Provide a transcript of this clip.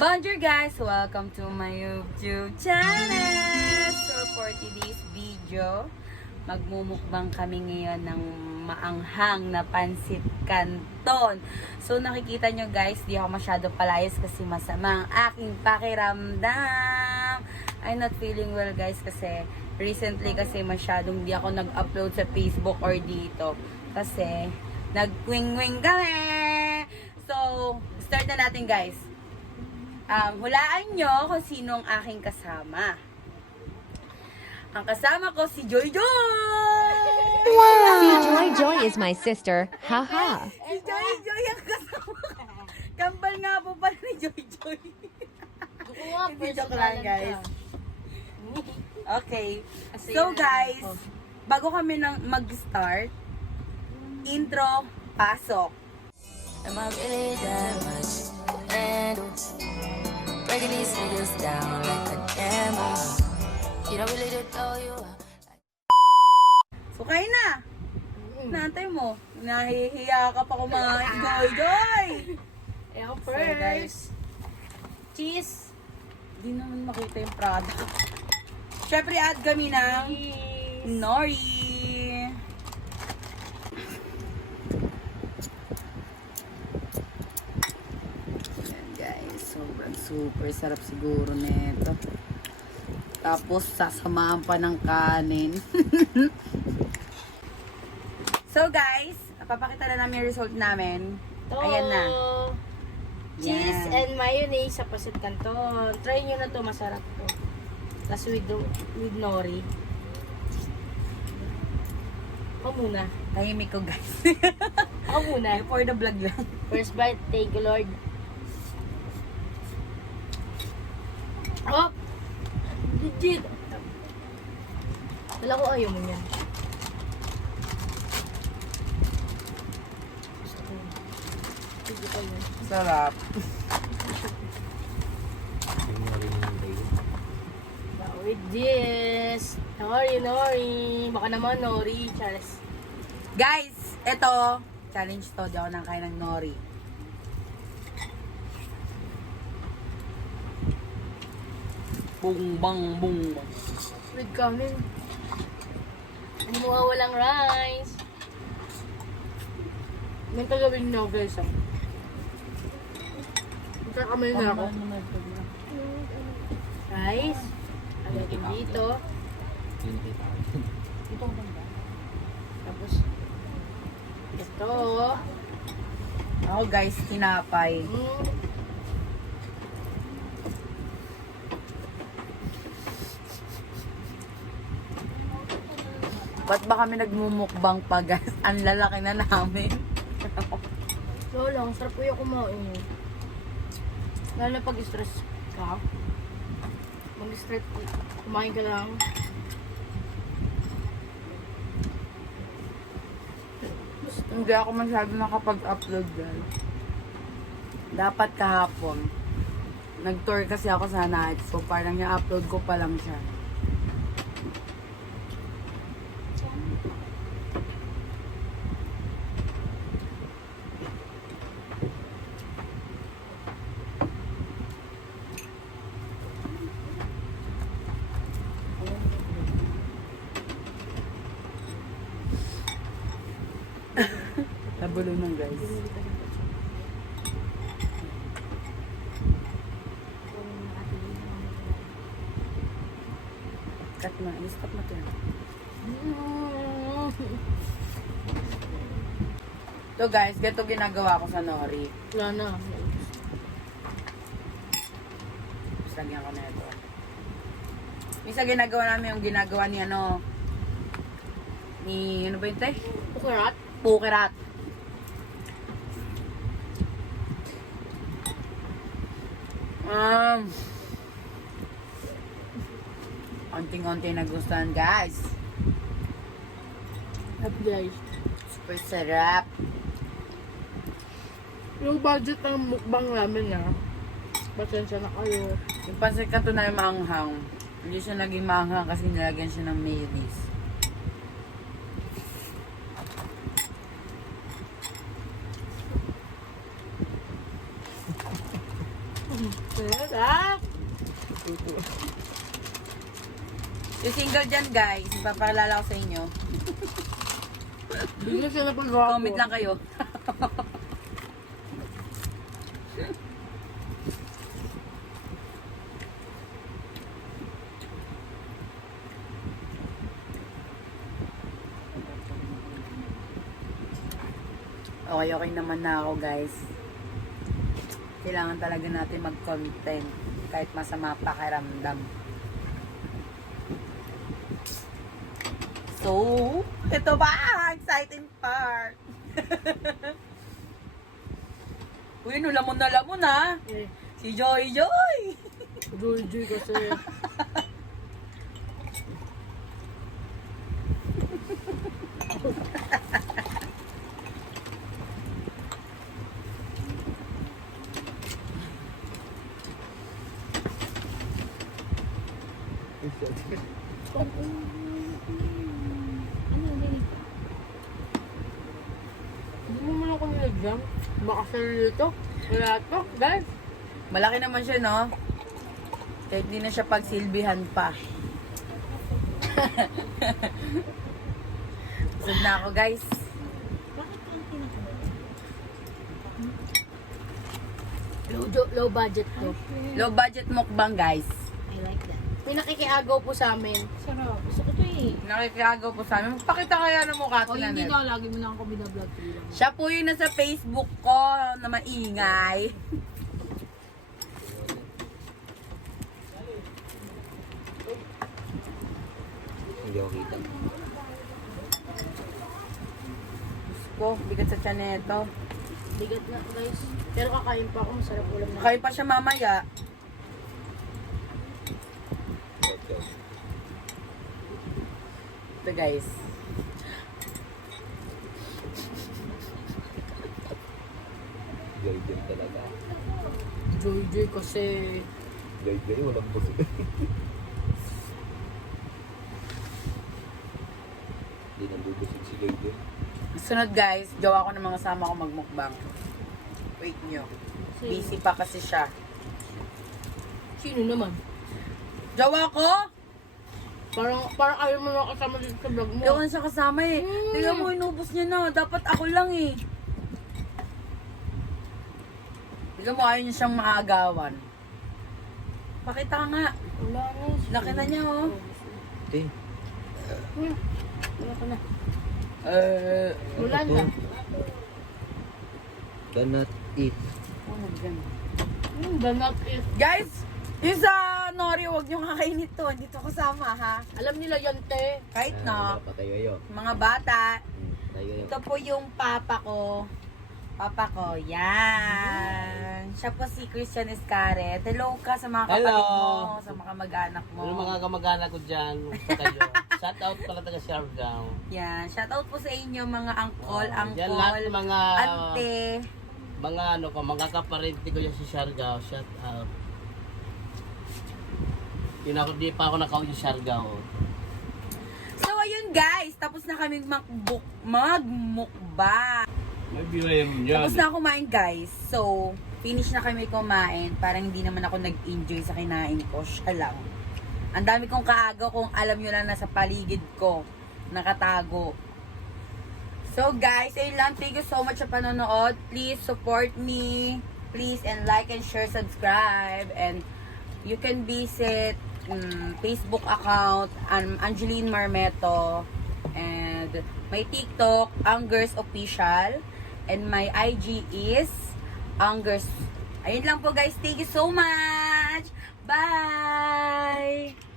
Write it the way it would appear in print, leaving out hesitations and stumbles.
Bonjour guys! Welcome to my YouTube channel! So for today's video, magmumukbang kami ngayon ng maanghang na pansit canton. So nakikita nyo guys, di ako masyado palayas kasi masama ang aking pakiramdam. I'm not feeling well guys kasi recently kasi masyadong di ako nag-upload sa Facebook or dito. Kasi nag-wing-wing kami! So, start na natin guys. Hulaan nyo kung sino ang aking kasama. Ang kasama ko si Joy Joy! Wow! Si Joy Joy is my sister. Haha. Si Joy Joy ang kasama ko. Kambal nga po pala ni Joy Joy. Hindi joke lang guys. Okay. So guys, bago kami mag-start, intro, pasok. Am I really that much to handle? Breaking these niggas down like a camel. You don't really know you. So kain na. Naantay mo. Nahihiya ka pa kumain. Joy Joy! Ayan, So guys, cheese. di naman makita yung product. Siyempre add kami ng nori. Ayan guys, sobrang super sarap siguro nito. Tapos sasamahan pa ng kanin. So guys, papakita na namin yung result namin. Ayan na. Cheese Yan. and mayonnaise sa pasit canton. Try nyo na to, masarap to. Tapos with nori. Ako muna. Tahimik ko guys. Ako muna. For the vlog lang. First bite, thank you Lord. Oh! Legit! Wala ko ayaw mo yan. Sige pa yun. Sarap. With this, nori. Baka naman nori, Charles. Guys, ito, challenge to. Di ako nakain ng nori. Bung bang bung bang. With kanin. Ano mo walang rice? May kagawin noodles ah. Magkakamay na ako. Rice. Alagin dito. Tapos, ito. Ako guys, tinapay. Ba't ba kami nagmumukbang pa guys? Ang lalaki na namin. Lola, ang sarap ko yung kumain. Lalo na pag stress ka. Mag-stress, kumain ka lang. Hindi ako masyado nakapag-upload guys. Dapat kahapon. Nag-tour kasi ako sa night. So parang i-upload ko pa lang siya. Nabulo nang guys. Cut mo. Stop mo ito. So guys, ganito ginagawa ko sa nori. Wala na. Tapos lagyan ko na ito. Isa ginagawa namin yung ginagawa ni ano. Ni ano ba yun tayo? Pukarat? Pukerat. Konting-konti nagustuhan guys. Happy guys. Super sarap. Yung budget ng mukbang namin na, pasensya na kayo. Yung pansit canton na yung maanghang. Hindi siya naging maanghang kasi nilagyan siya ng mayonnaise. Ah! Yung single dyan guys, ipapaalala ko sa inyo. Bigla siya na pag-rock. Comment lang kayo. Okay naman na ako guys. Kailangan talaga natin mag-content kahit masama pakiramdam. So, ito ba? Exciting part! Uy, no, lamon na Eh, Si Joy Joy! Joy kasi. Hindi mo man ako nilagyan. Makasal dito. Wala to, guys. Malaki naman siya, no? Kahit di na siya pagsilbihan pa. Busog na ako, guys. Low budget to. Low budget mukbang, guys. I like that. May nakikiagaw po sa amin. Sarap. Gusto ko to eh. Nakikiagaw po sa amin. Magpakita kaya ng mukha O to hindi Nanette. na, lagi mo na ako binablog ko lang. Siya po yung nasa Facebook ko na maingay. Hindi ako kita. Ko, bigat sa tiyan nito. Bigat na guys. Pero kakain pa ako, masarap ulam na. Kaya pa siya mamaya. Ito guys. Joy-joy talaga. Joy kasi. Joy-joy, walang busog. Hindi nang bubusog si Joy-joy. Sunod guys, jowa ko ng mga sama ko magmukbang. Wait nyo. Busy pa kasi siya. Sino naman? Jowa ko? Parang ayaw mo na kasama dito sa vlog mo. Ewan siya kasama eh. Tingnan mo, inubos niya na. Dapat ako lang eh. Tingnan mo, ayaw niya siyang maagawan. Pakita ka nga. Wala na. Laki na niya oh. Eh, Wala ka na. Wala ito. na. Do not eat. Danat is. Guys, yung sa Nori, huwag niyo kakainin ito. Hindi to kasama ha. Alam nila yan, te. Kahit na, Patayo ayo. mga bata, Tayo ayo. ito po yung papa ko. Papa ko, yan. Siya po si Christian Escaret. Hello ka sa mga kapatid Hello. mo, sa mga kamag-anak mo. Ano mga kamag-anak ko dyan? Kumusta kayo? Shout out pala taga Siargao. Yan. Shoutout po sa inyo mga angkol, Yan lahat ng mga ante. mga ano ko, mga kaparente ko yan sa Siargao. Shout out. Di pa ako nakauwi sa Siargao. So, ayun guys. Tapos na kaming magmukbang. May BM dyan. Tapos na kumain guys. So, finish na kami kumain. Parang hindi naman ako nag-enjoy sa kinain ko. Siya lang. Ang dami kong kaagaw kung alam nyo lang nasa paligid ko. Nakatago. So guys, ayun lang. Thank you so much sa panonood. Please support me. Please and like and share, subscribe. And you can visit Facebook account Angeline Marmeto. And my TikTok, Angers Official. And my IG is Angers. Ayun lang po guys. Thank you so much. Bye!